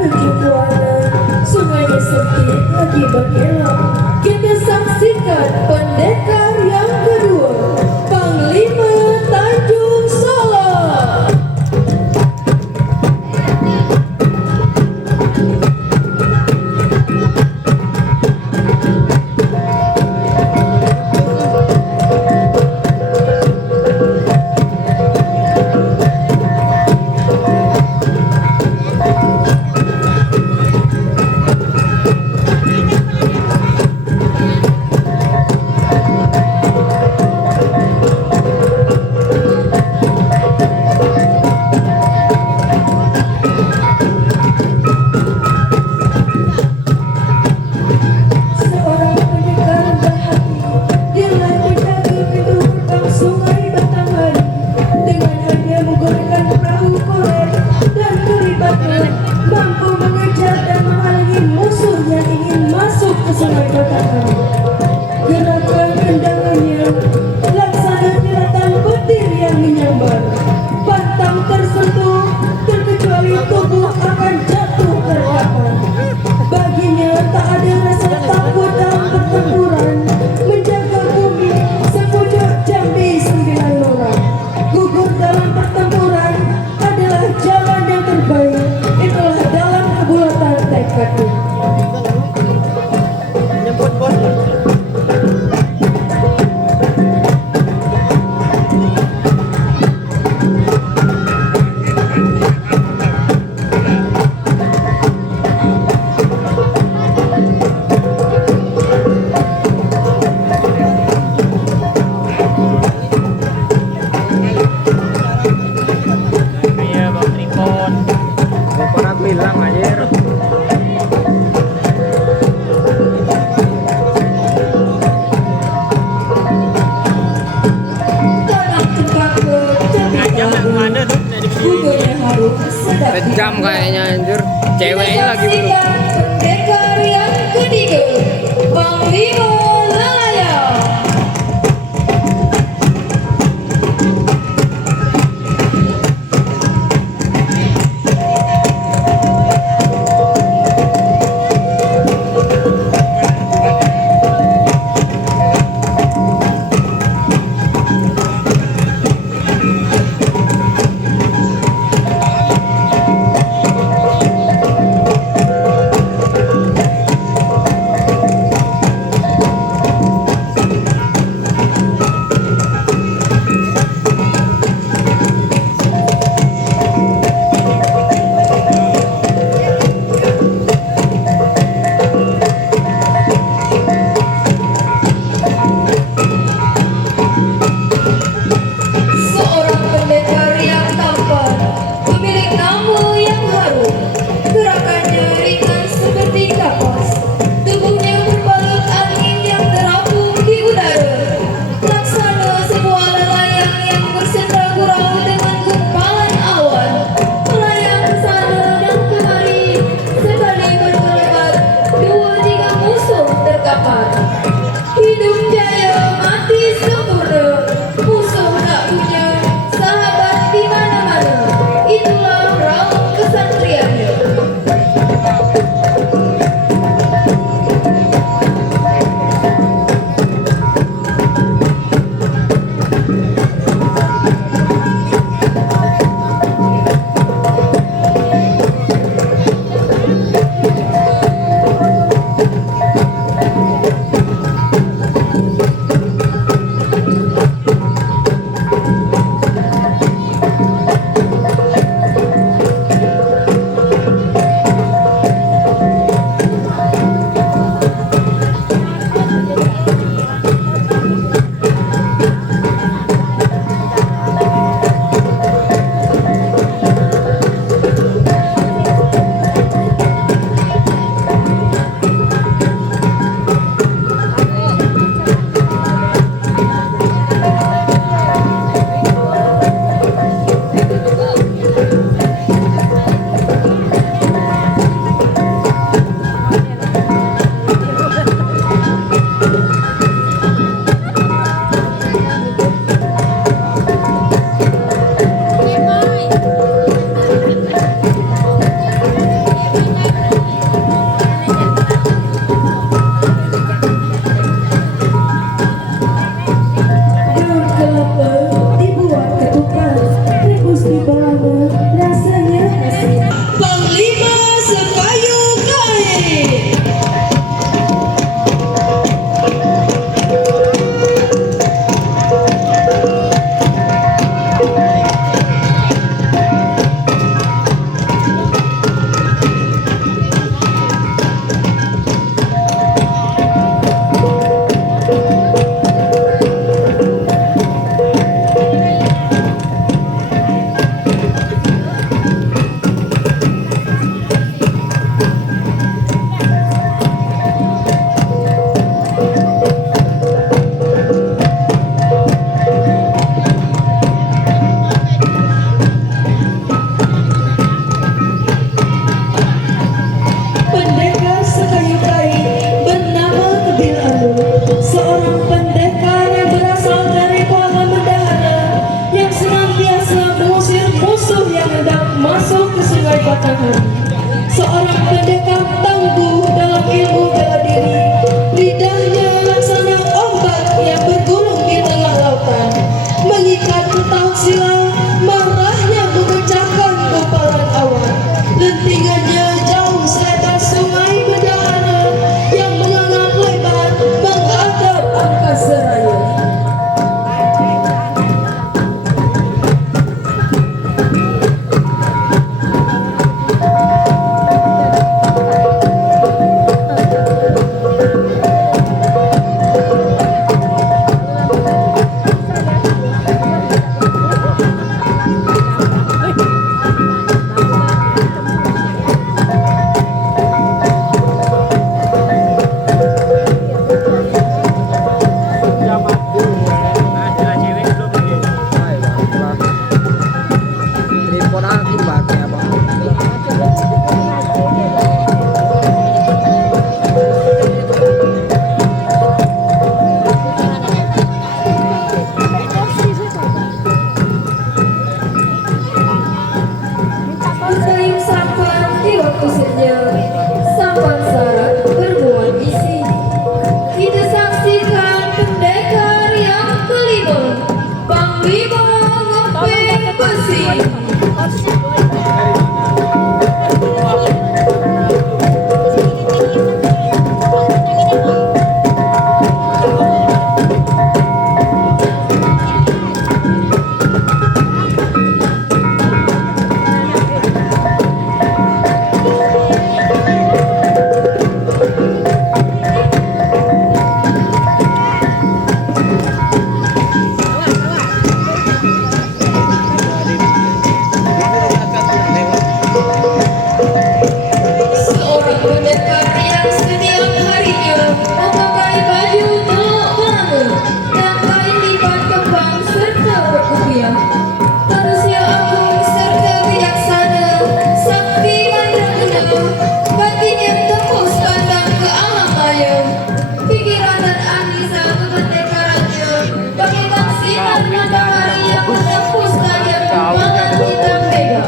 menuju Kuala. Sungainya sempit lagi berkelok. Kita saksikan pendekar yang kedua, Panglima Tanjung Solo. Gerakan tendangannya laksana jeratan petir yang menyambar. Pantang tersentuh, terkecuali tubuh akan jatuh terkapar. Baginya tak ada rasa takut dalam pertempuran. Menjaga bumi sepojok Jambi 9 lurah. Gugur dalam pertempuran adalah jalan yang terbaik. Itulah dalam kebulatan tekadku. Bilang aja. Kejam kayaknya anjir. Ceweknya lagi belum. Pendekar yang ketiga, Panglima Lalaya. sekayu kain. Pendekar sekayu kain bernama Kebil Alu, seorang pendekar yang berasal dari Kuala Mendahara yang senantiasa mengusir musuh yang hendak masuk ke Sungai Batangan. Seorang pendekar tangguh dalam ilmu bela diri, lidahnya laksana ombak yang bergulung di tengah lautan, mengikat petahuk silang, marahnya memecahkan gumpalan awan, lentingannya jauh selebar Sungai Bendahara yang mengangat lebar menghadap angkasa raya. Bersaing sampan di waktu senja, sampan syarat bermuat isi. Kita saksikan pendekar yang kelima, Panglima Ngepeng Besi. Seorang pendekar yang setiap harinya memakai baju teluk belanga dan kain lipat kembang serta berkupiah. Manusia agung serta bijaksana, sakti mandraguna, batinnya tembus pandang ke alam raya. Pikiran dan anisa kebendekarannya bagaikan sinar matahari yang menembus layar kembangan hitam mega.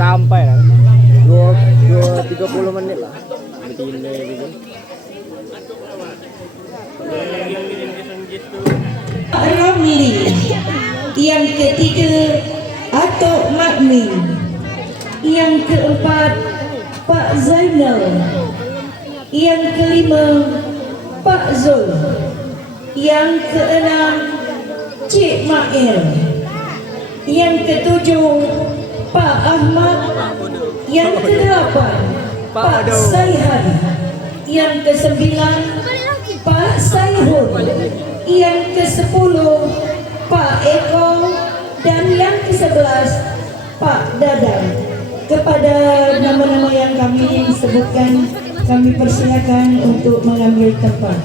Sampai lah 30 menit lah betina gitu. Ramli. Yang ketiga Atok Makmi. Yang keempat Pak Zainal. Yang kelima Pak Zul. Yang keenam Cik Mail. Yang ketujuh, Pak Ahmad. Yang kedelapan, Pak Saihan. Yang kesembilan, Pak Saihun. Yang kesepuluh, Pak Eko. Dan yang ke-11, Pak Dadang. Kepada nama-nama yang kami sebutkan, kami persilakan untuk mengambil tempat.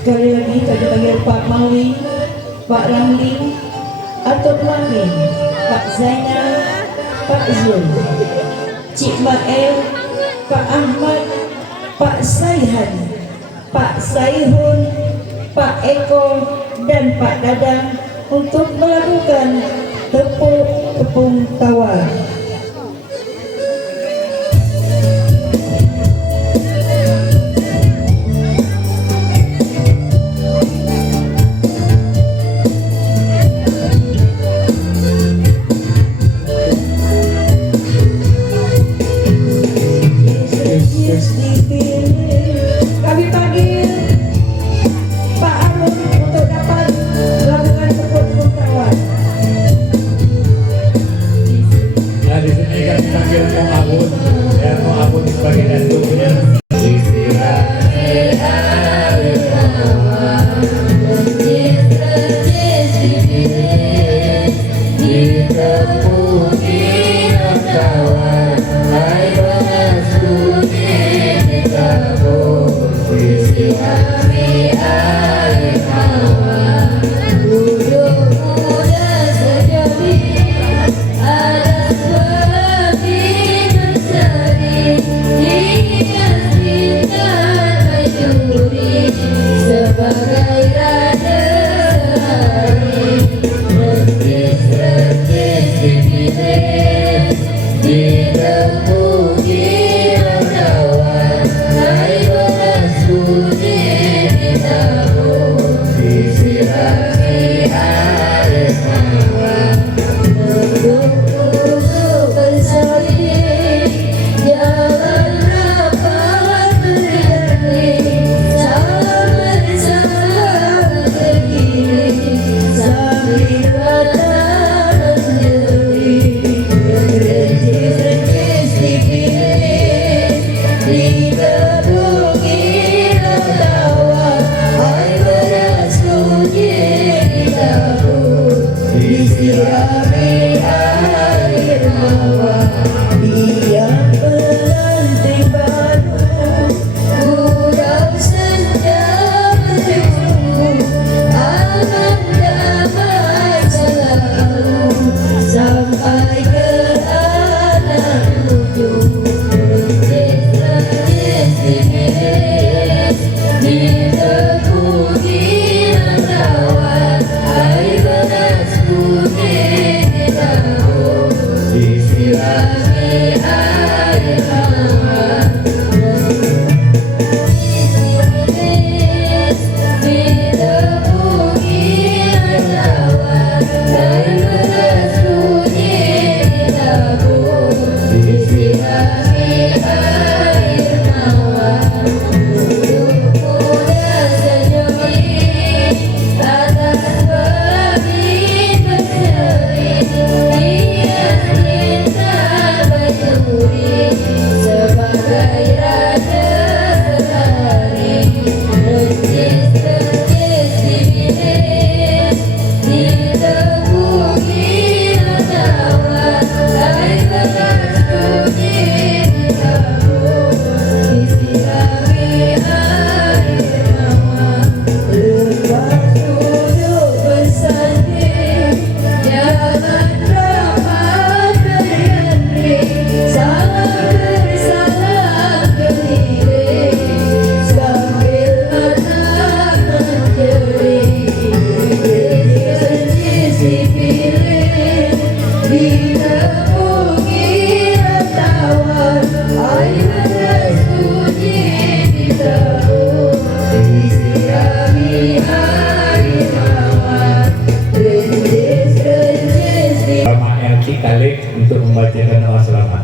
Sekali lagi kami panggil Pak Mawi, Pak Ramli, Atuk Mamin, Pak Zainal, Pak Zul, Cik Mael, Pak Ahmad, Pak Saihan, Pak Saihun, Pak Eko, dan Pak Dadang untuk melakukan tepuk tepung tawar. Kami panggil Pak Arun untuk dapat melakukan tepuk tawar. Nah, di sini kami panggil Mo Abun, ya Mo Abun sebagai datuknya. italik untuk membacakan doa selamat.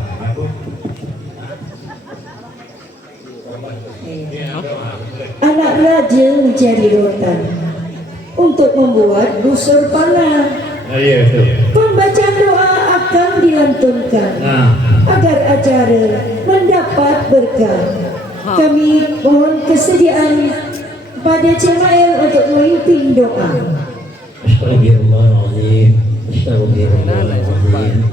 Anak raja mencari rotan untuk membuat busur panah. Nah, iya itu. Pembacaan doa akan dilantunkan Nah, agar acara mendapat berkah. Kami mohon kesediaan pada Cemael untuk memimpin doa. Astagfirullahaladzim. Astagfirullahaladzim.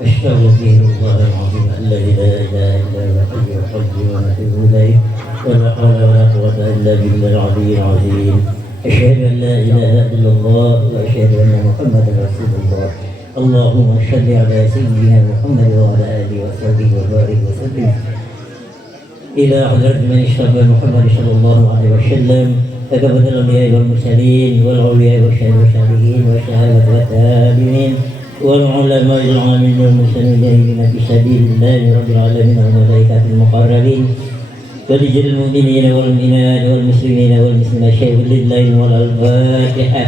Astagfirullahaladzim. Alladzi la ilaha illa huwa al-hayyul qayyum wa atubu ilaih. Wa la hawla wa la quwwata illa billahil aliyyil azim. Asyhadu an la ilaha illallah wa asyhadu anna Muhammadar Rasulullah. Allahumma shalli ala sayyidina Muhammad wa ala alihi wa sahbihi wa barik wa sallim. إلى حضرة من اشتبه محمد صلى الله عليه وسلم فكبت الأنبياء والمرسلين والأولياء والصالحين والشهادة والتابعين والعلماء العاملين والمسلمين في سبيل الله رب العالمين والملائكة المقربين ورجال المؤمنين والمؤمنات والمسلمين والمسلمات شهد لله والفاتحة.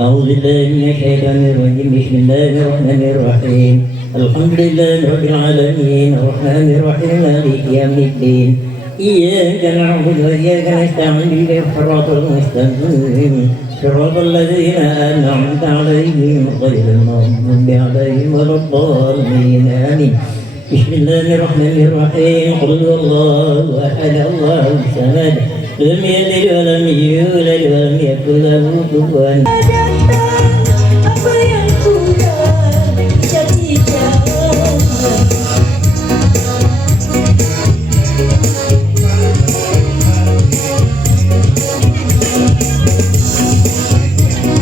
أعوذ بالله من الشيطان الرجيم. بسم الله الرحمن الرحيم. الحمد لله رب العالمين الرحمن الرحيم مالك يوم الدين. إياك نعبد وإياك نستعين صراط المستقيم صراط الذين أنعمت عليهم غير المغضوب عليهم ولا الضالين آمين. بسم الله الرحمن الرحيم. قل هو الله أحد الله الصمد لم يلد ولم يولد ولم يكن له كفوا Apa yang kurang jadikan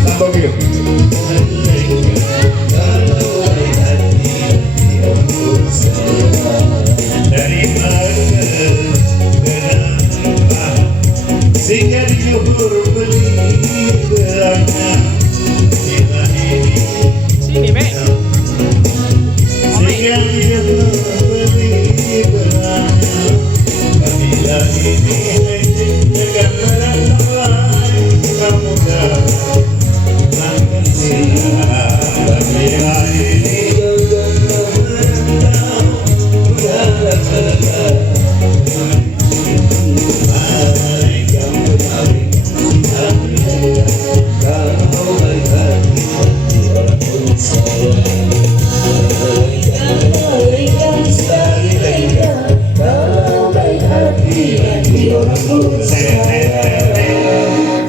sambung hidup. Dari sehingga diukur beli berangkat kita ini Sini, Mek. sehingga diukur beli berangkat bila ini dengan berat kamu dah langkah siap bila ini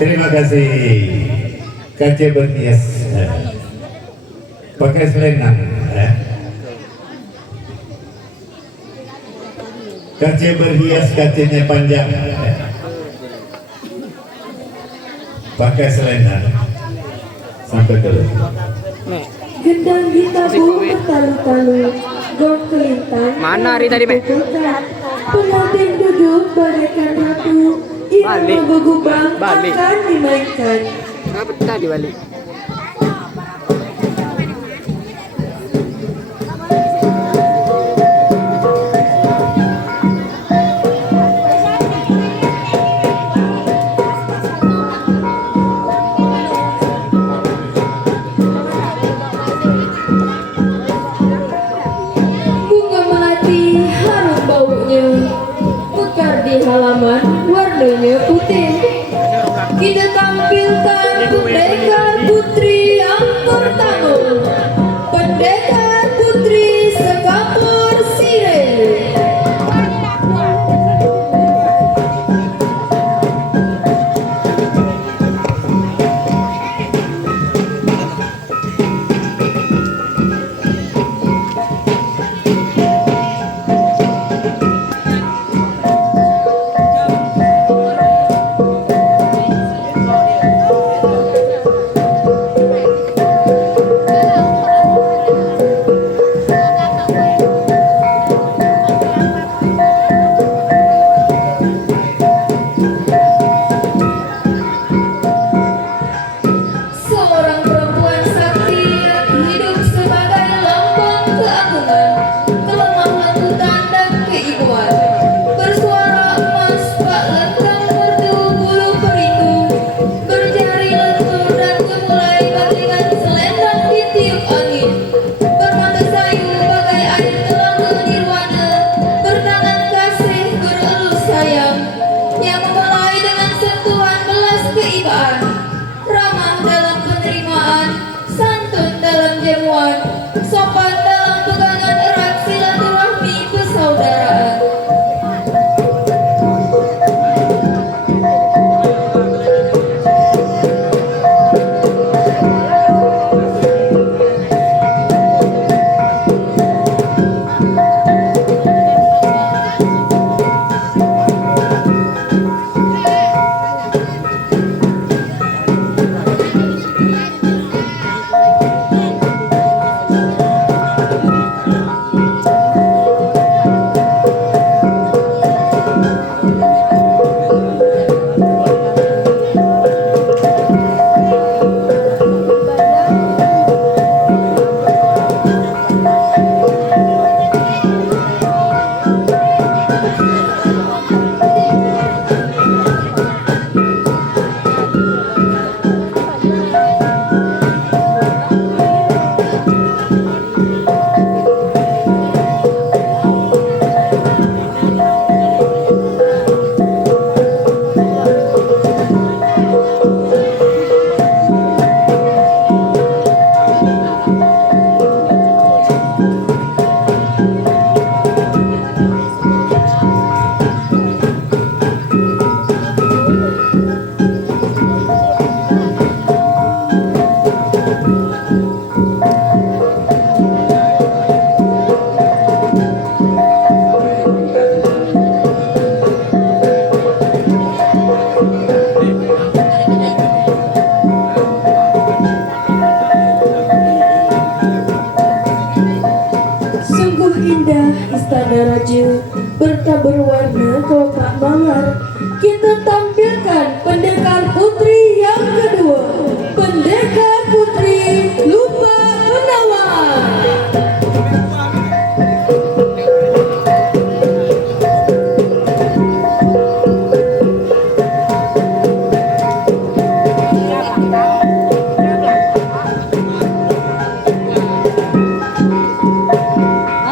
Terima kasih. Kaca berhias pakai selendang. Kaca berhias, kacanya panjang. Pakai selendang sampai ke Mek. gendang ditabung bertalu-talu, gong kelintang. Mana hari tadi, Mek? Pengantin duduk bagaikan ratu, irama Balik. begubang Balik. akan dimainkan. Kenapa tadi balik? Bunga melati harum baunya, mekar di halaman warnanya putih. Kita tampilkan pendekar indah istana raja bertabur warna kelopak mawar. Kita tampilkan pendekar putri yang kedua, pendekar putri Lupa Gunawan.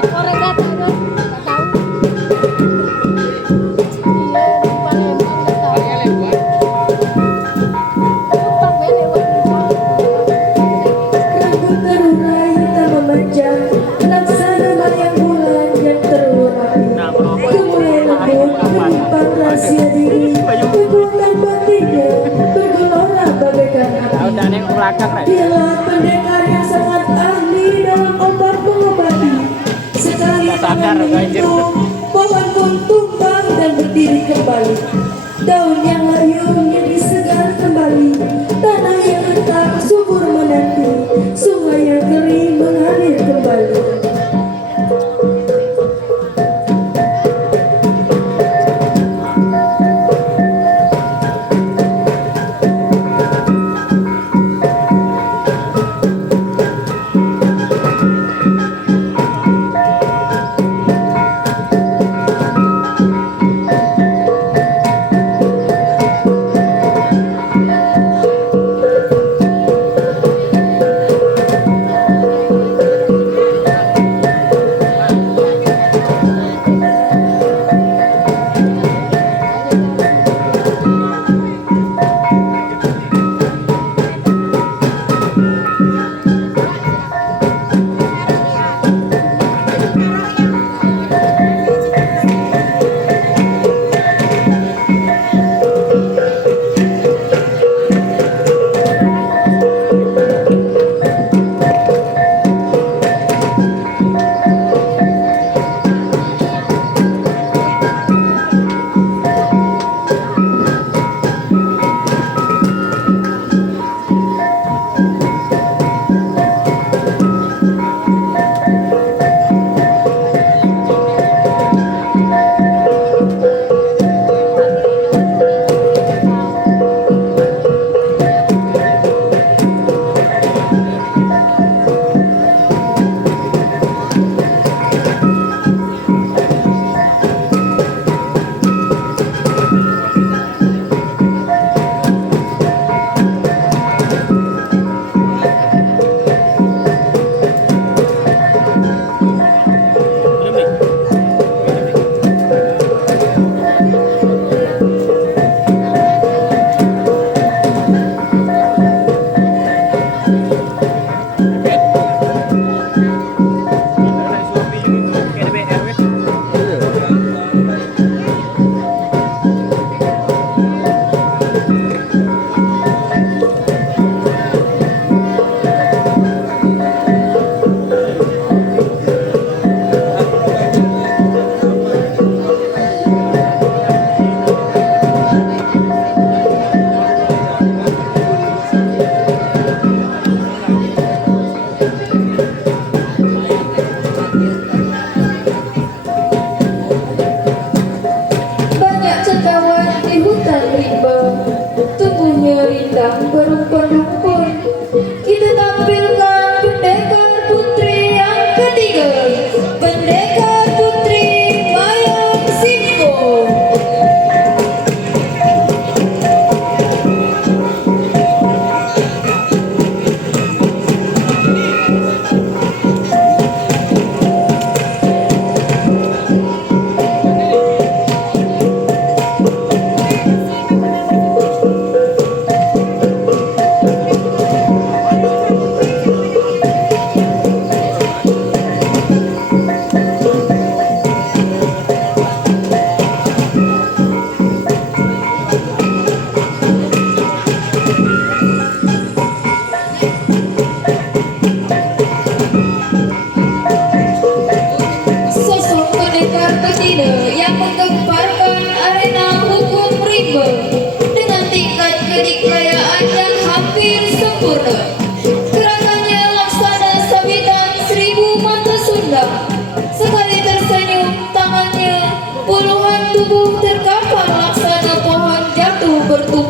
Aku orang kata itu nggak tahu. Iya di Palembang nggak tahu. Lupa beli waktu Rambut terurai hitam memanjang, laksana bayang bulan yang terurai. Gemulai lembut menyimpan rahasia diri, kekuatan batinnya bergelora bagaikan api. Udah neng belakang lah. Dialah pendekar yang sangat ahli dalam obat mengobati. Sekali Sadar, menyentuh, pohon pun tumbang dan berdiri kembali. Daun yang layu menjadi segar kembali. Tanah yang retak subur menanti. Sungai yang kering mengalir kembali.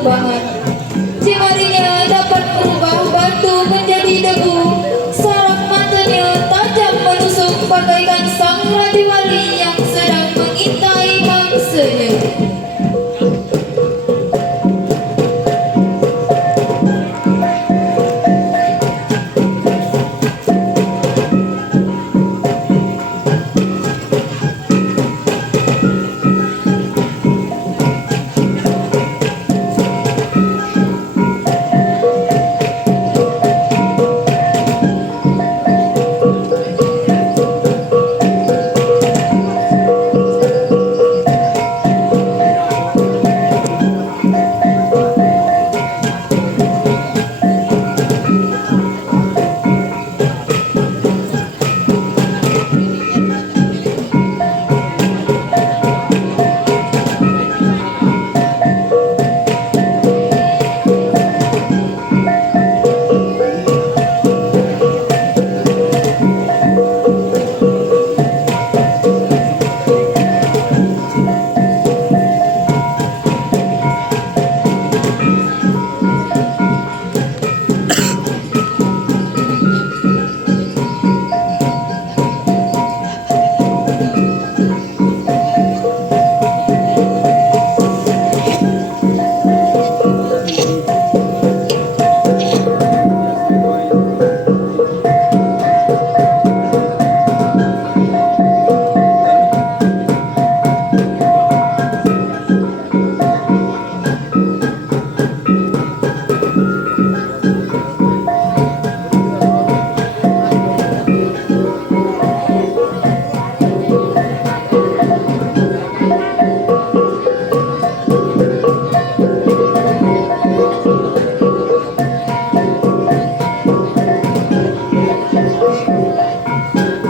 perkembangan. Jemarinya dapat merubah batu menjadi debu. Sorot matanya tajam menusuk bagaikan sang ratu wali yang sedang mengintai mangsanya.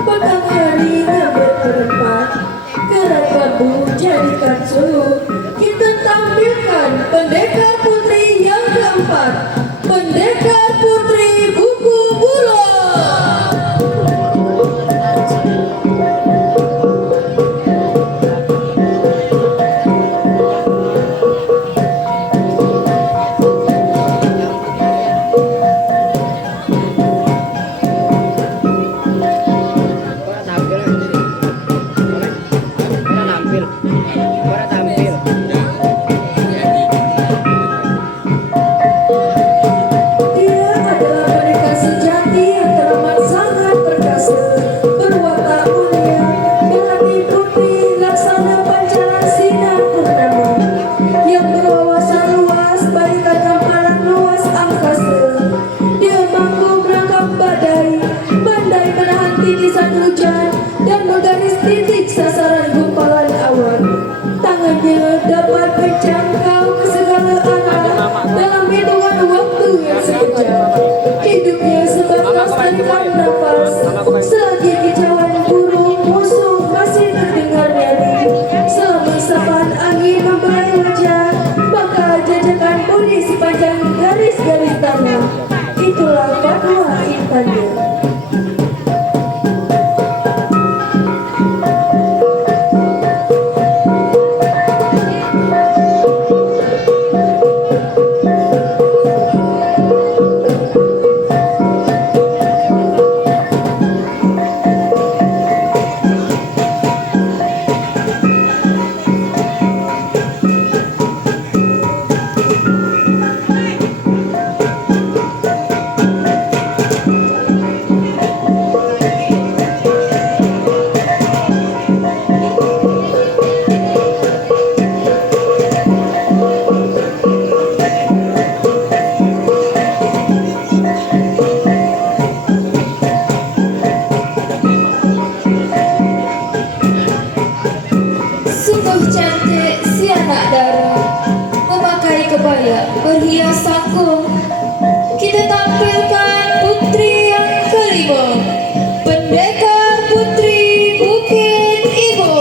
Petang harinya berempat, kerat bambu jadikan suhu. Kita tampilkan pendekar putri yang keempat, pendekar putri buku bulan. Baru tampil. Dia adalah pendekar sejati yang teramat sangat perkasa, berwatak mulia, berhati putih laksana pancaran sinar purnama, yang berwawasan luas bagaikan hamparan luas angkasa. Dia mampu menangkap badai menahan titisan hujan dan menggaris titik sasaran gumpalan awan. Tangannya dapat menjangkau ke segala arah dalam hitungan waktu yang sekejap. Hidupnya sebatas tarikan nafas, selagi kicauan burung musuh masih terdengar nyaring. Semisapan angin memberai wajah, maka jajakan budi sepanjang garis-garis tanah. Itulah fatwa intannya. Sungguh cantik si anak dara, memakai kebaya berhias sangkung. Kita tampilkan putri yang kelima, pendekar putri Bukit Ibu.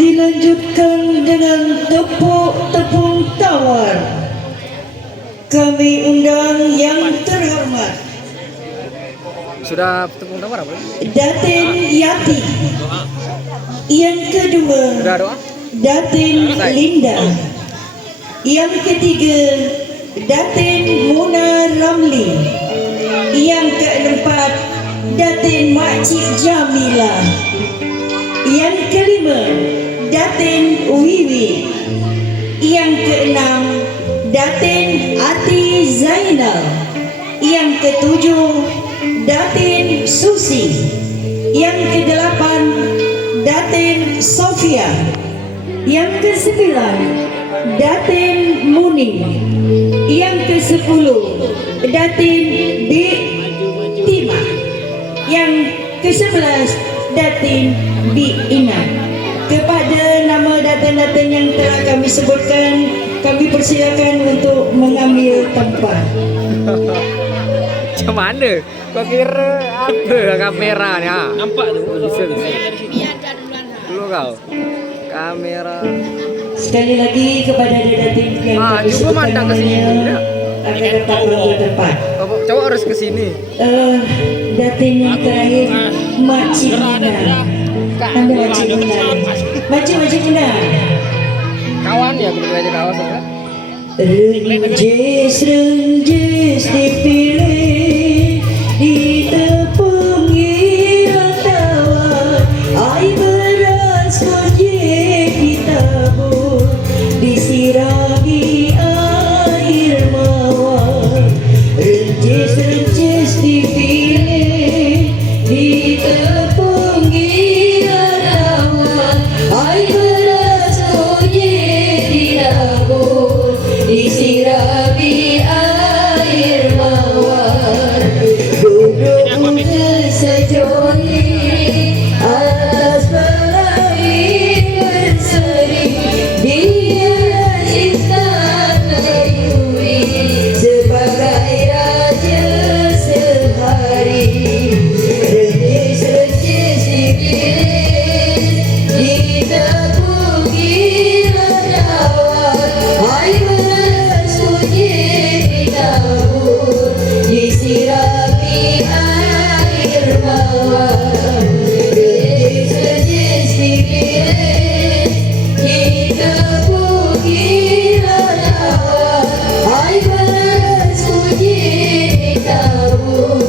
dilanjutkan dengan tepung tawar. Kami undang yang terhormat Sudah tepung tawar apa? Datin Yati. Yang kedua Sudah doa? Datin Linda. Yang ketiga Datin Muna Ramli. Yang keempat Datin Makcik Jamila. Yang kelima Datin Wiwi. Yang keenam Datin Ati Zainal. Yang ketujuh Datin Susi. Yang kedelapan Datin Sofia. Yang kesembilan Datin Muni. Yang kesepuluh Datin Tima. Yang ke-11 Datin Ina. Kepada nama datin-datin yang telah kami sebutkan, kami persilakan untuk mengambil tempat. Macam mana? Kau kira apa kamera ni? Ha? Nampak tu. Bisa. Dulu kau. Kamera. Sekali lagi kepada datin yang kami Cuba sebutkan mandang ke sini. namanya, akan dapat mengambil tempat. Coba harus ke sini. Datin yang terakhir Makcik Nina. Anda Makcik Nina. Makcik Nina. Kawan ya, aku aja kawan saja. Renjis dipilih, ditepungi tawar, air beras kojek ditabur, disirami air mawar. Renjis dipilih, ditepungi tawar, air beras kojek ditabur, disirami air mawar. Duduk bersejoli atas perahu berseri, dia istana Yui sebagai raja sehari. Renjis dipilih, ditepungi tawar, air beras kojek ditabur, disirami air mawar. Renjis dipilih, ditepungi tawar, air beras kojek ditabur,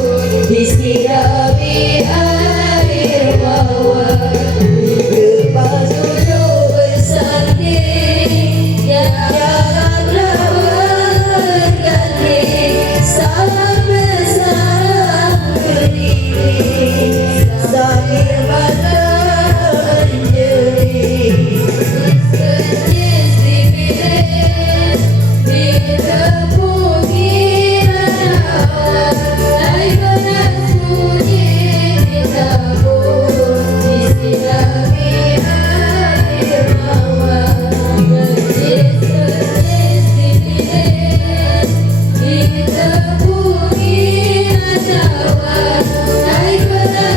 disirami air mawar. Lepas duduk bersanding, janganlah berganti, salam bersama berdiri, sambil mata menjeri. Renjis dipilih, ditepungi tawar, air beras kojek ditabur, disirami air mawar. Renjis dipilih, ditepungi tawar, air beras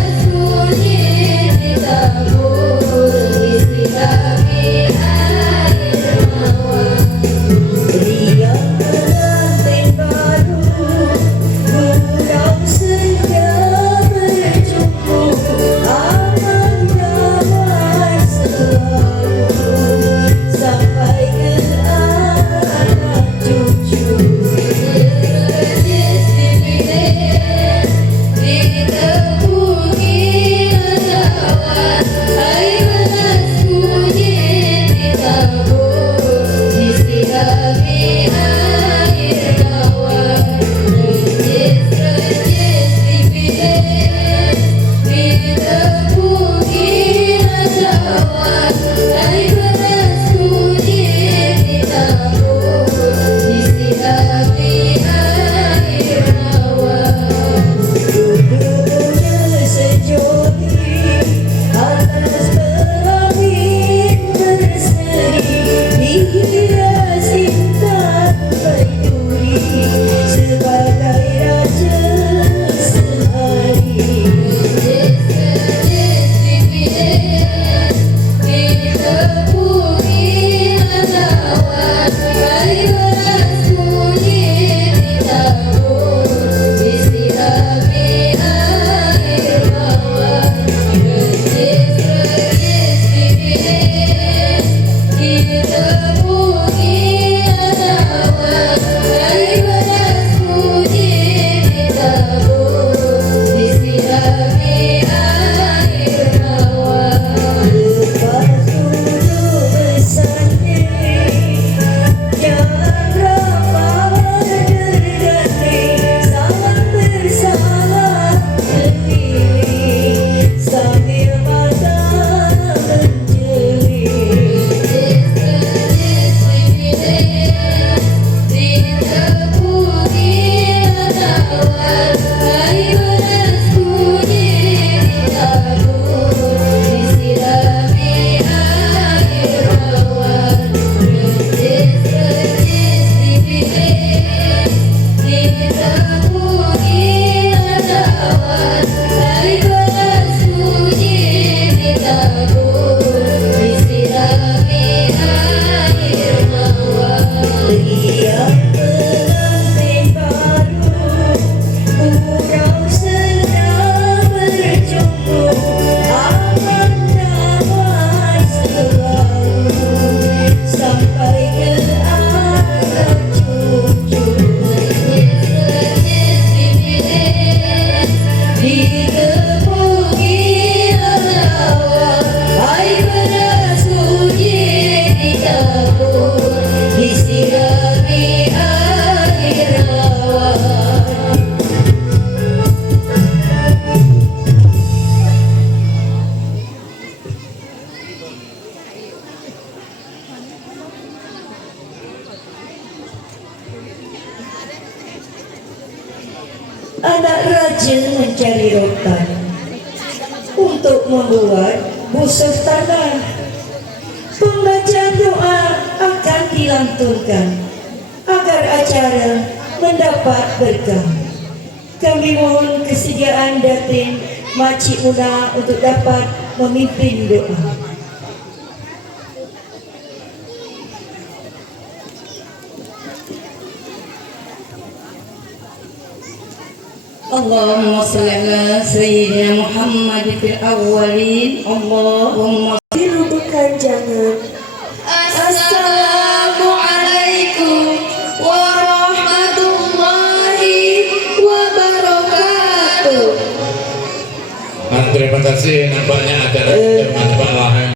mencari rotan untuk membuat busur tanah. Pembacaan doa akan dilantunkan agar acara mendapat berkah. Kami mohon kesediaan Datin Makcik Muna untuk dapat memimpin doa. Allahumma salli ala Sayyidina Muhammad fil awwalin. Allahumma dirubuhkan jangan. Assalamualaikum warahmatullahi wabarakatuh. Terima kasih nampaknya acara